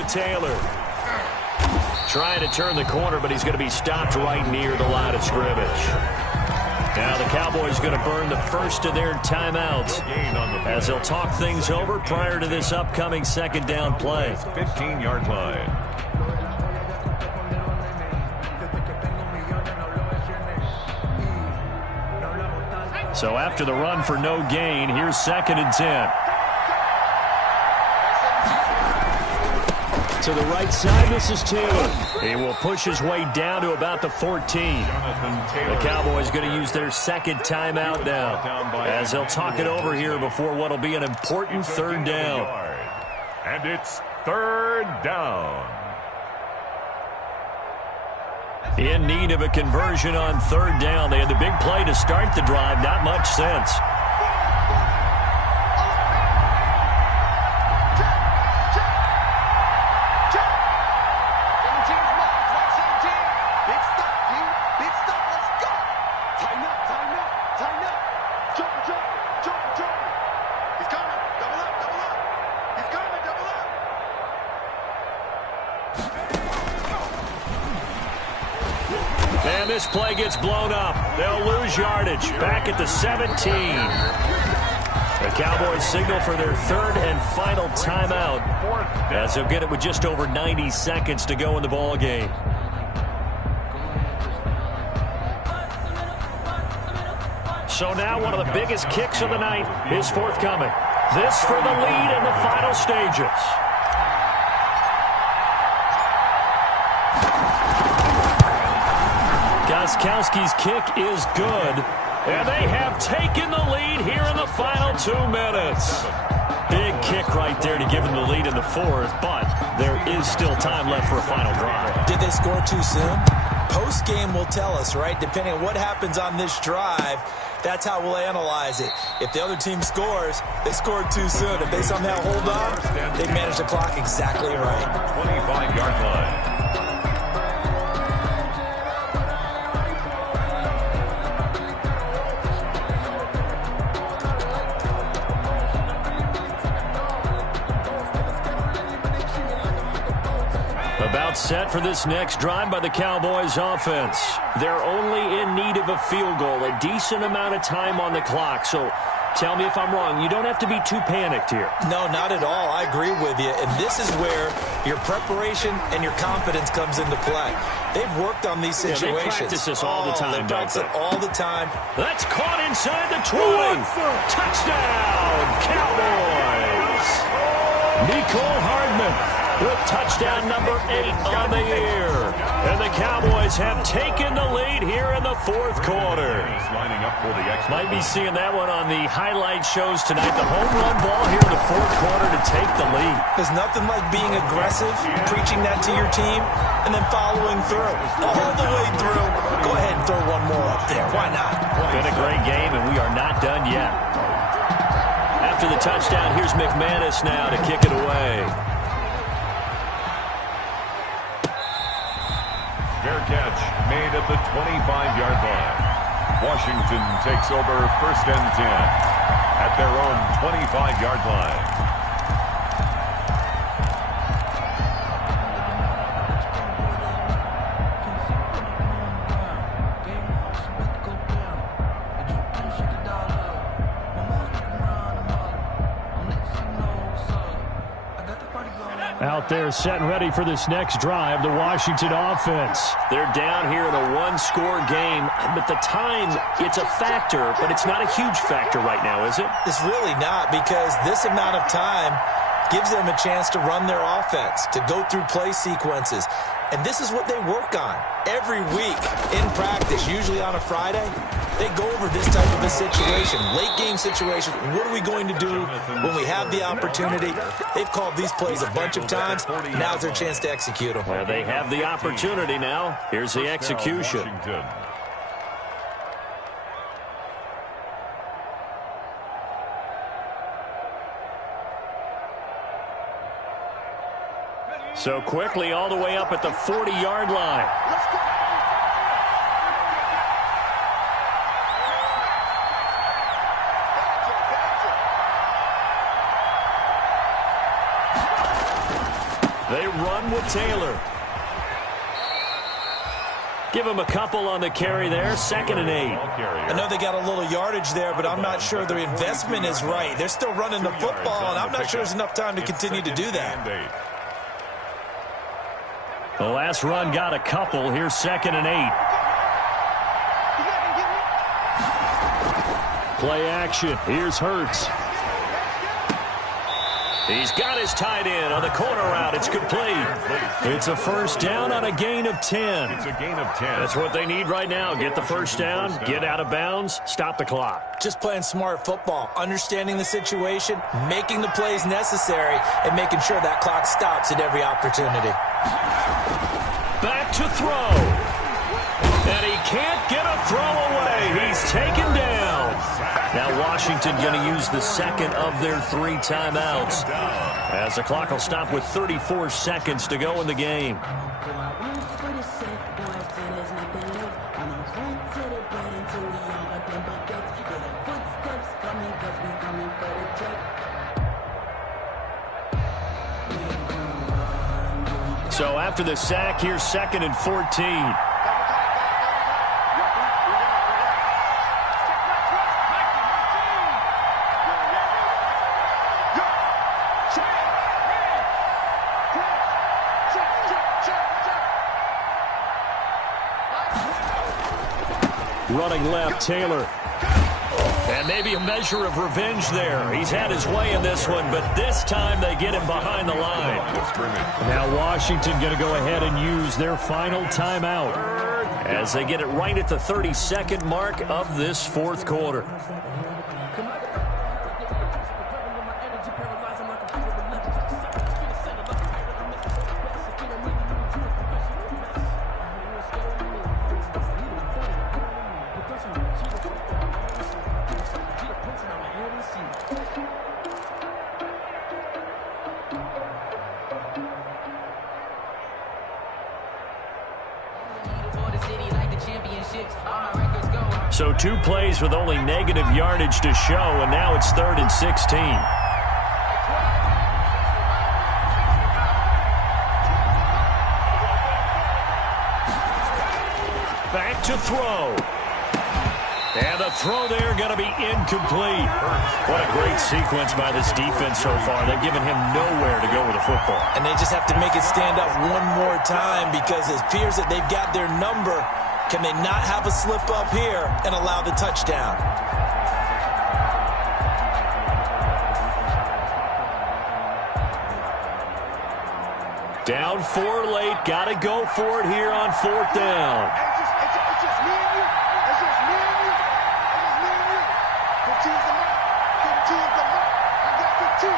Taylor trying to turn the corner, but he's going to be stopped right near the line of scrimmage. Now the Cowboys going to burn the first of their timeouts as they'll talk things over prior to this upcoming 2nd down play. 15-yard line. So after the run for no gain, here's 2nd and 10. To the right side, this is Taylor. He will push his way down to about the 14. The Cowboys going to use their 2nd timeout now as they'll talk it over here before what will be an important 3rd down. And it's 3rd down. In need of a conversion on third down. They had the big play to start the drive. Not much sense. And this play gets blown up. They'll lose yardage. Back at the 17. The Cowboys signal for their third and final timeout, as they'll get it with just over 90 seconds to go in the ball game. So now one of the biggest kicks of the night is forthcoming. This for the lead in the final stages. Gostkowski's kick is good, and they have taken the lead here in the final 2 minutes. Big kick right there to give them the lead in the fourth, but there is still time left for a final drive. Did they score too soon? Post-game will tell us, right? Depending on what happens on this drive, that's how we'll analyze it. If the other team scores, they scored too soon. If they somehow hold on, they managed the clock exactly right. 25-yard line. About set for this next drive by the Cowboys offense. They're only in need of a field goal, a decent amount of time on the clock. So tell me if I'm wrong. You don't have to be too panicked here. No, not at all. I agree with you. And this is where your preparation and your confidence comes into play. They've worked on these situations. Yeah, they practice this all the time. They practice it all the time. That's caught inside the 20. Touchdown, Cowboys. Nicole Hardman with touchdown number 8 on the year. And the Cowboys have taken the lead here in the fourth quarter. Lining up for the extra. Might be seeing that one on the highlight shows tonight. The home run ball here in the fourth quarter to take the lead. There's nothing like being aggressive, preaching that to your team, and then following through. All the way through. Go ahead and throw one more up there. Why not? Been a great game, and we are not done yet. After the touchdown, here's McManus now to kick it away. Fair catch made at the 25-yard line. Washington takes over first and 10 at their own 25-yard line. Out there set and ready for this next drive, the Washington offense. They're down here in a one-score game, but the time, it's a factor, but it's not a huge factor right now, is it? It's really not, because this amount of time gives them a chance to run their offense, to go through play sequences. And this is what they work on every week in practice, usually on a Friday. They go over this type of a situation, late-game situation. What are we going to do when we have the opportunity? They've called these plays a bunch of times. Now's their chance to execute them. Well, they have the opportunity now. Here's the execution. So quickly all the way up at the 40-yard line. They run with Taylor. Give him a couple on the carry there. 2nd and 8. I know they got a little yardage there, but I'm not sure their investment is right. They're still running the football, and I'm not sure there's enough time to continue to do that. The last run got a couple. Here's 2nd and 8. Play action. Here's Hurts. He's got his tight end on the corner route. It's complete. It's a first down on a gain of 10. It's a gain of 10. That's what they need right now. Get the first down, get out of bounds, stop the clock. Just playing smart football, understanding the situation, making the plays necessary, and making sure that clock stops at every opportunity. Back to throw. can't get a throw away. He's taken down. Now Washington going to use the second of their 3 timeouts, as the clock will stop with 34 seconds to go in the game. So after the sack, here's 2nd and 14. Running left, Taylor. And maybe a measure of revenge there. He's had his way in this one, but this time they get him behind the line. Now Washington going to go ahead and use their final timeout, as they get it right at the 32nd mark of this 4th quarter. So 2 plays with only negative yardage to show, and now it's 3rd and 16. Back to throw. And the throw there going to be incomplete. What a great sequence by this defense so far. They've given him nowhere to go with the football. And they just have to make it stand up one more time, because it appears that they've got their number. Can they not have a slip up here and allow the touchdown? Down 4 late. Got to go for it here on 4th down. It's just me and you. It's just me and you. It's just me and you. 15's the mark. 15's the mark. I got 15.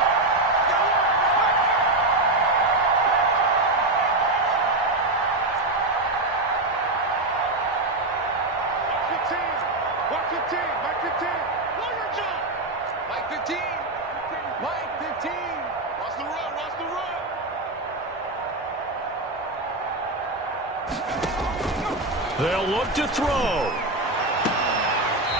They'll look to throw.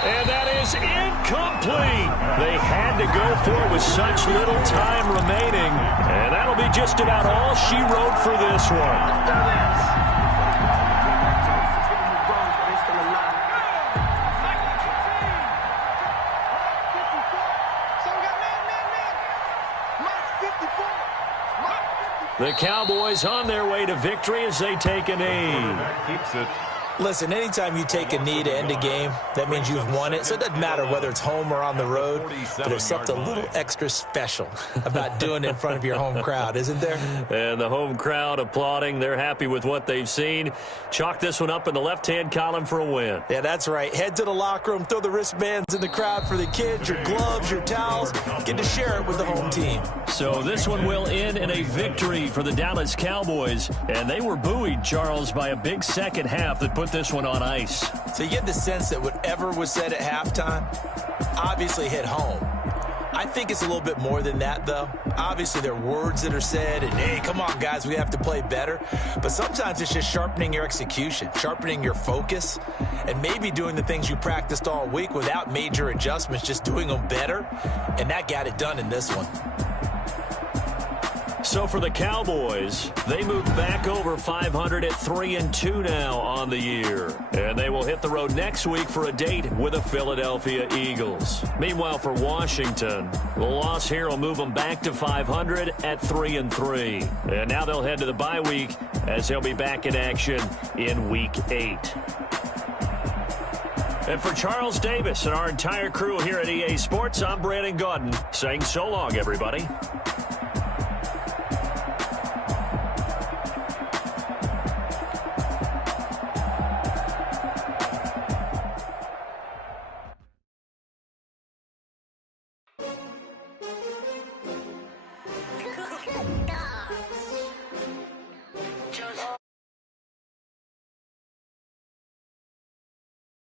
And that is incomplete. They had to go for it with such little time remaining. And that'll be just about all she wrote for this one. The Cowboys on their way to victory as they take a knee. Keeps it. Listen, anytime you take a knee to end a game, that means you've won it. So it doesn't matter whether it's home or on the road, but there's something a little extra special about doing it in front of your home crowd, isn't there? And the home crowd applauding. They're happy with what they've seen. Chalk this one up in the left-hand column for a win. Yeah, that's right. Head to the locker room, throw the wristbands in the crowd for the kids, your gloves, your towels. Get to share it with the home team. So this one will end in a victory for the Dallas Cowboys. And they were buoyed, Charles, by a big second half that put this one on ice. So you get the sense that whatever was said at halftime obviously hit home. I think it's a little bit more than that, though. Obviously, there are words that are said, and, hey, come on, guys, we have to play better. But sometimes it's just sharpening your execution, sharpening your focus, and maybe doing the things you practiced all week without major adjustments, just doing them better. And that got it done in this one. So for the Cowboys, they move back over 500 at 3-2 now on the year. And they will hit the road next week for a date with the Philadelphia Eagles. Meanwhile, for Washington, the loss here will move them back to 500 at 3-3. And now they'll head to the bye week as they'll be back in action in Week 8. And for Charles Davis and our entire crew here at EA Sports, I'm Brandon Gaudin saying so long, everybody.